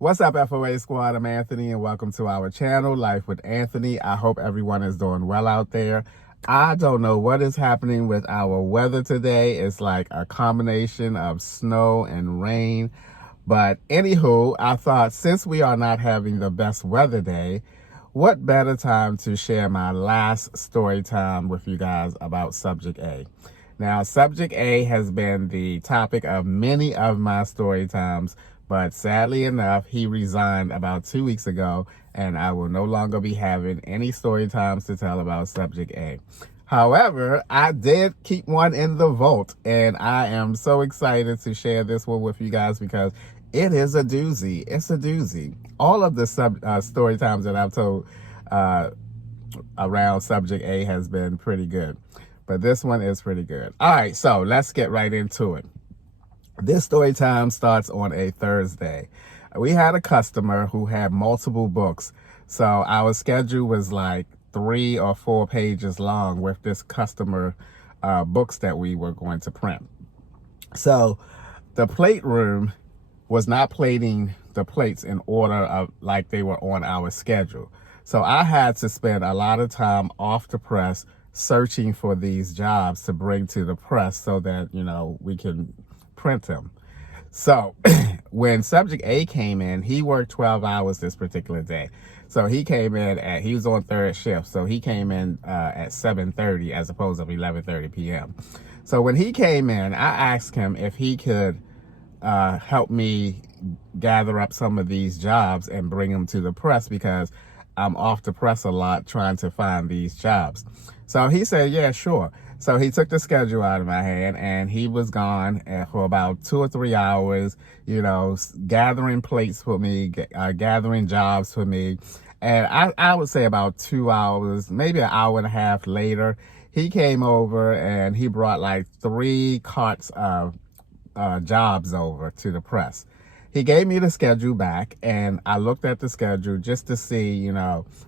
What's up, FOA Squad? I'm Anthony, and welcome to our channel, Life with Anthony. I hope everyone is doing well out there. I don't know what is happening with our weather today. It's like a combination of snow and rain. But anywho, I thought since we are not having the best weather day, what better time to share my last story time with you guys about Subject A. Now, Subject A has been the topic of many of my story times, but sadly enough, he resigned about 2 weeks ago, and I will no longer be having any story times to tell about Subject A. However, I did keep one in the vault, and I am so excited to share this one with you guys because it is a doozy. It's a doozy. All of the story times that I've told around Subject A has been pretty good, but this one is pretty good. All right, so let's get right into it. This story time starts on a Thursday. We had a customer who had multiple books, so our schedule was like 3 or 4 pages long with this customer books that we were going to print. So the plate room was not plating the plates in order of like they were on our schedule. So I had to spend a lot of time off the press searching for these jobs to bring to the press so that, we can print them. So when Subject A came in, he worked 12 hours this particular day. So he came in he was on third shift. So he came in at 7:30 as opposed to 11:30 p.m. So when he came in, I asked him if he could help me gather up some of these jobs and bring them to the press because I'm off the press a lot trying to find these jobs. So he said, yeah, sure. So he took the schedule out of my hand and he was gone for about 2 or 3 hours, gathering plates for me, gathering jobs for me. And I would say about 2 hours, maybe an hour and a half later, he came over and he brought like 3 carts of jobs over to the press. He gave me the schedule back and I looked at the schedule just to see,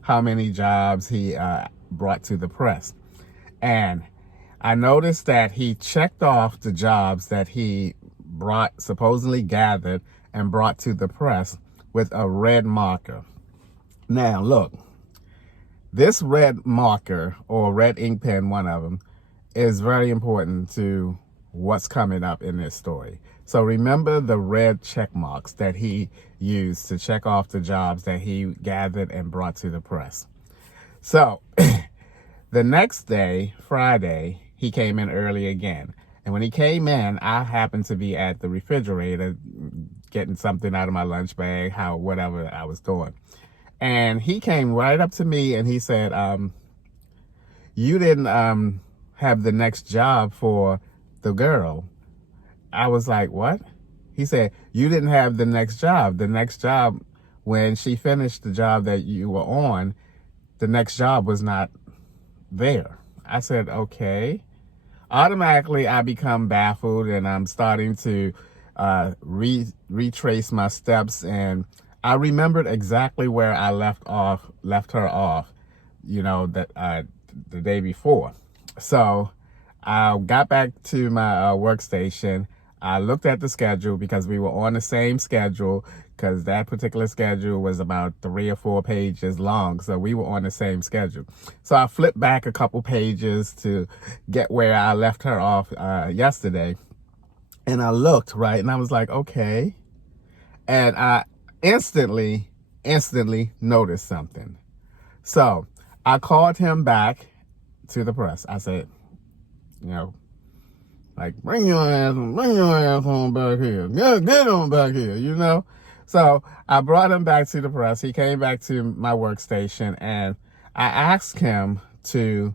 how many jobs he brought to the press. And I noticed that he checked off the jobs that he supposedly gathered and brought to the press with a red marker. Now, look, this red marker or red ink pen, one of them, is very important to what's coming up in this story. So remember the red check marks that he used to check off the jobs that he gathered and brought to the press. So the next day, Friday, he came in early again. And when he came in, I happened to be at the refrigerator getting something out of my lunch bag, whatever I was doing. And he came right up to me and he said, you didn't have the next job for the girl. I was like, what? He said, you didn't have the next job. The next job, when she finished the job that you were on, the next job was not there. I said, okay. Automatically, I become baffled and I'm starting to retrace my steps. And I remembered exactly where I left her off, the day before. So I got back to my workstation. I looked at the schedule because we were on the same schedule because that particular schedule was about 3 or 4 pages long. So we were on the same schedule. So I flipped back a couple pages to get where I left her off yesterday. And I looked, right? And I was like, okay. And I instantly noticed something. So I called him back to the press. I said, bring your ass on back here. Get on back here, So I brought him back to the press. He came back to my workstation and I asked him to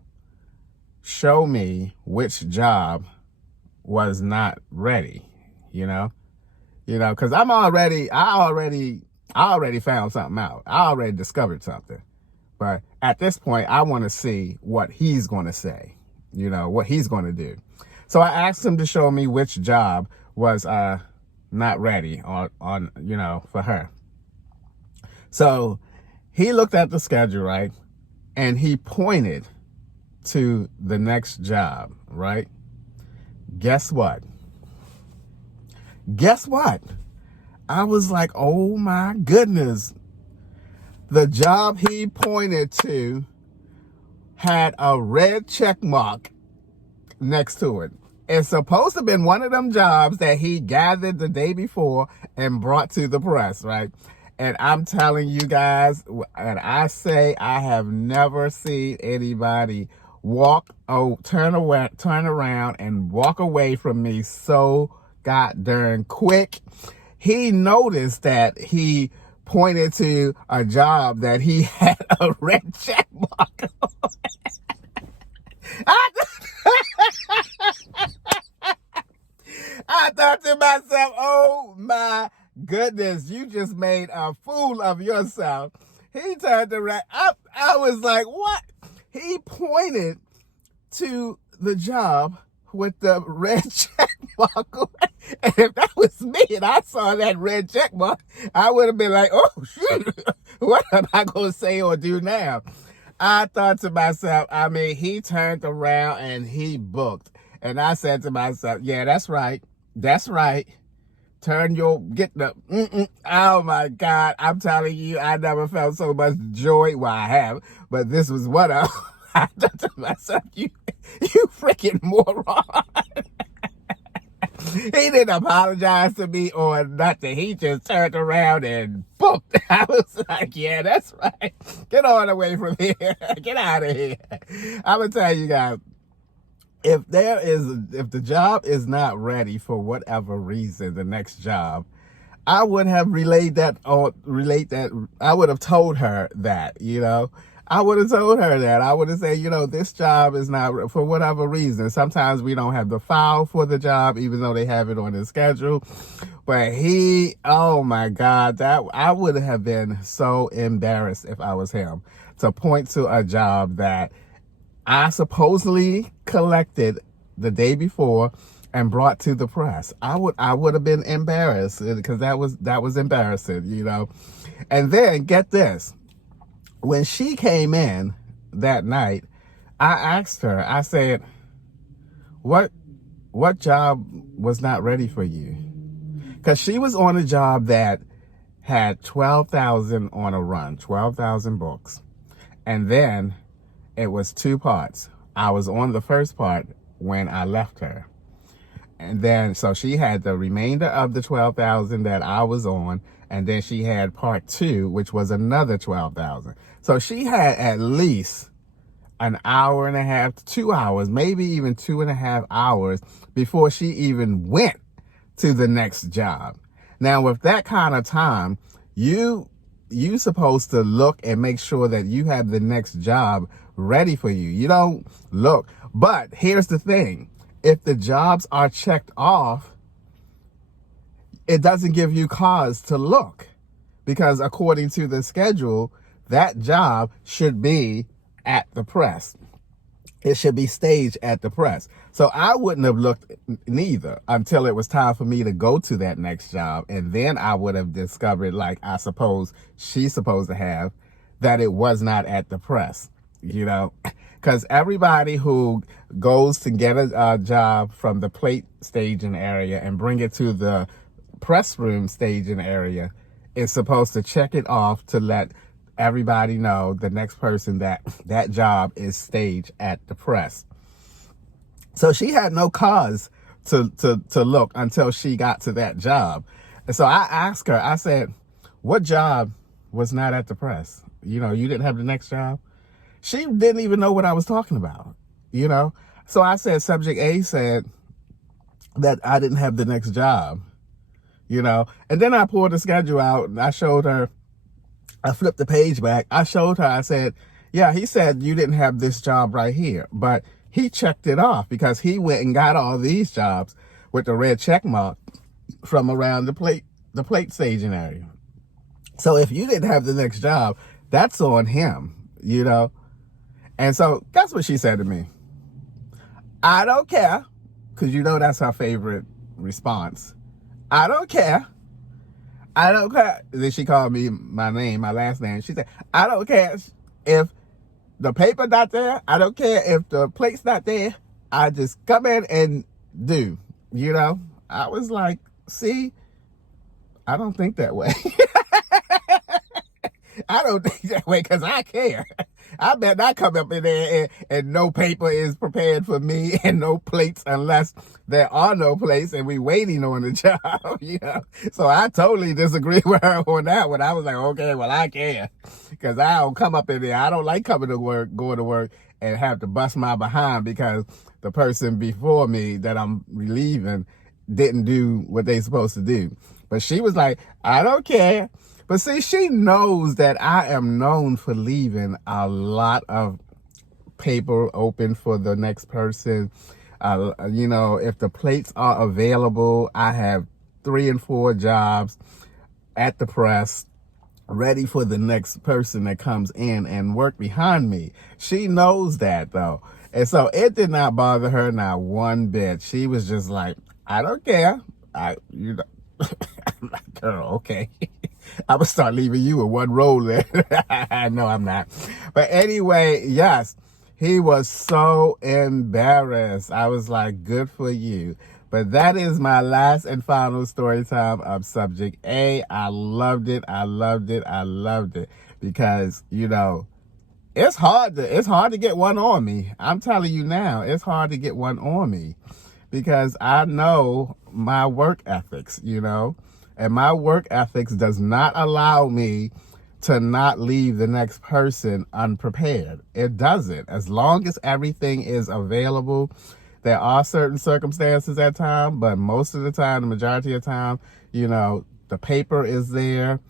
show me which job was not ready, because I already found something out. I already discovered something. But at this point, I want to see what he's going to say, what he's going to do. So I asked him to show me which job was not ready for her. So he looked at the schedule, right? And he pointed to the next job, right? Guess what? I was like, oh my goodness. The job he pointed to had a red check mark next to it. It's supposed to have been one of them jobs that he gathered the day before and brought to the press, right? And I'm telling you guys, and I say I have never seen anybody turn around and walk away from me so goddamn quick. He noticed that he pointed to a job that he had a red check mark on. I thought to myself, oh my goodness, you just made a fool of yourself. He turned around. I was like, what? He pointed to the job with the red check mark on. And if that was me and I saw that red check mark, I would have been like, oh, shoot, what am I going to say or do now? I thought to myself, he turned around and he booked. And I said to myself, yeah, that's right. That's right. Oh my God. I'm telling you, I never felt so much joy. Well, I have, but this was one of them. I thought to myself, you freaking moron. He didn't apologize to me or nothing. He just turned around and booked. I was like, yeah, that's right. Get on away from here. Get out of here. I'm going to tell you guys, if the job is not ready for whatever reason, the next job, I would have I would have told her that, I would have told her that. I would have said, this job is not, for whatever reason. Sometimes we don't have the file for the job, even though they have it on the schedule. But oh my God, I would have been so embarrassed if I was him to point to a job that I supposedly collected the day before and brought to the press. I would have been embarrassed because that was embarrassing, And then get this. When she came in that night, I asked her, I said, what job was not ready for you? Because she was on a job that had 12,000 on a run, 12,000 books. And then it was two parts. I was on the first part when I left her. And then, so she had the remainder of the 12,000 that I was on. And then she had part two, which was another 12,000. So she had at least an hour and a half to 2 hours, maybe even 2.5 hours before she even went to the next job. Now, with that kind of time, you supposed to look and make sure that you have the next job ready for you. You don't look. But here's the thing. If the jobs are checked off, it doesn't give you cause to look, because according to the schedule, that job should be at the press. It should be staged at the press. So I wouldn't have looked neither until it was time for me to go to that next job. And then I would have discovered, like I suppose she's supposed to have, that it was not at the press, because everybody who goes to get a job from the plate staging area and bring it to the press room staging area is supposed to check it off to let everybody know, the next person, that job is staged at the press. So she had no cause to look until she got to that job. And so I asked her, I said, what job was not at the press? You didn't have the next job? She didn't even know what I was talking about, So I said, subject A said that I didn't have the next job, And then I pulled the schedule out and I showed her, I flipped the page back. I showed her, I said, yeah, he said you didn't have this job right here, but he checked it off because he went and got all these jobs with the red check mark from around the plate staging area. So if you didn't have the next job, that's on him, And so that's what she said to me. I don't care, because that's her favorite response. I don't care. I don't care. Then she called me my name, my last name. She said, I don't care if the paper not there. I don't care if the plate's not there. I just come in and do, I was like, see, I don't think that way. I don't think that way because I care. I bet I come up in there and no paper is prepared for me and no plates unless there are no plates and we waiting on the job, you know. So I totally disagree with her on that one. I was like, okay, well, I care because I don't come up in there. I don't like coming to work, going to work and have to bust my behind because the person before me that I'm relieving didn't do what they supposed to do. But she was like, I don't care. But see, she knows that I am known for leaving a lot of paper open for the next person. You know, if the plates are available, I have 3 and 4 jobs at the press ready for the next person that comes in and work behind me. She knows that though. And so it did not bother her not one bit. She was just like, I don't care. You know, I'm like, girl, okay. I'm gonna start leaving you in one row there. No, I'm not. But anyway, yes, he was so embarrassed. I was like, good for you. But that is my last and final story time of subject A. I loved it. I loved it. I loved it because, you know, it's hard to get one on me. I'm telling you now, it's hard to get one on me because I know my work ethics, you know, and my work ethics does not allow me to not leave the next person unprepared. It doesn't. As long as everything is available, there are certain circumstances at times, but most of the time, the majority of the time, you know, the paper is there,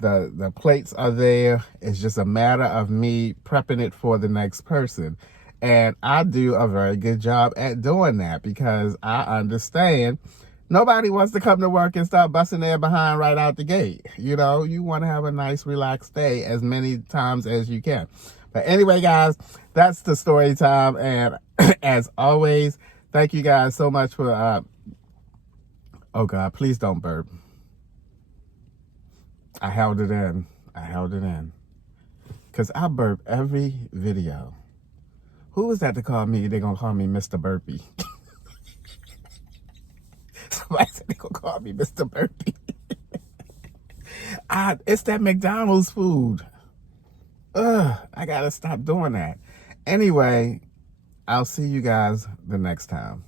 the plates are there. It's just a matter of me prepping it for the next person. And I do a very good job at doing that because I understand nobody wants to come to work and start busting their behind right out the gate. You know, you want to have a nice, relaxed day as many times as you can. But anyway, guys, that's the story time. And as always, thank you guys so much for, oh God, please don't burp. I held it in. I held it in. Because I burp every video. Who was that to call me? They're going to call me Mr. Burpee. Somebody said they're going to call me Mr. Burpee. It's that McDonald's food. I got to stop doing that. Anyway, I'll see you guys the next time.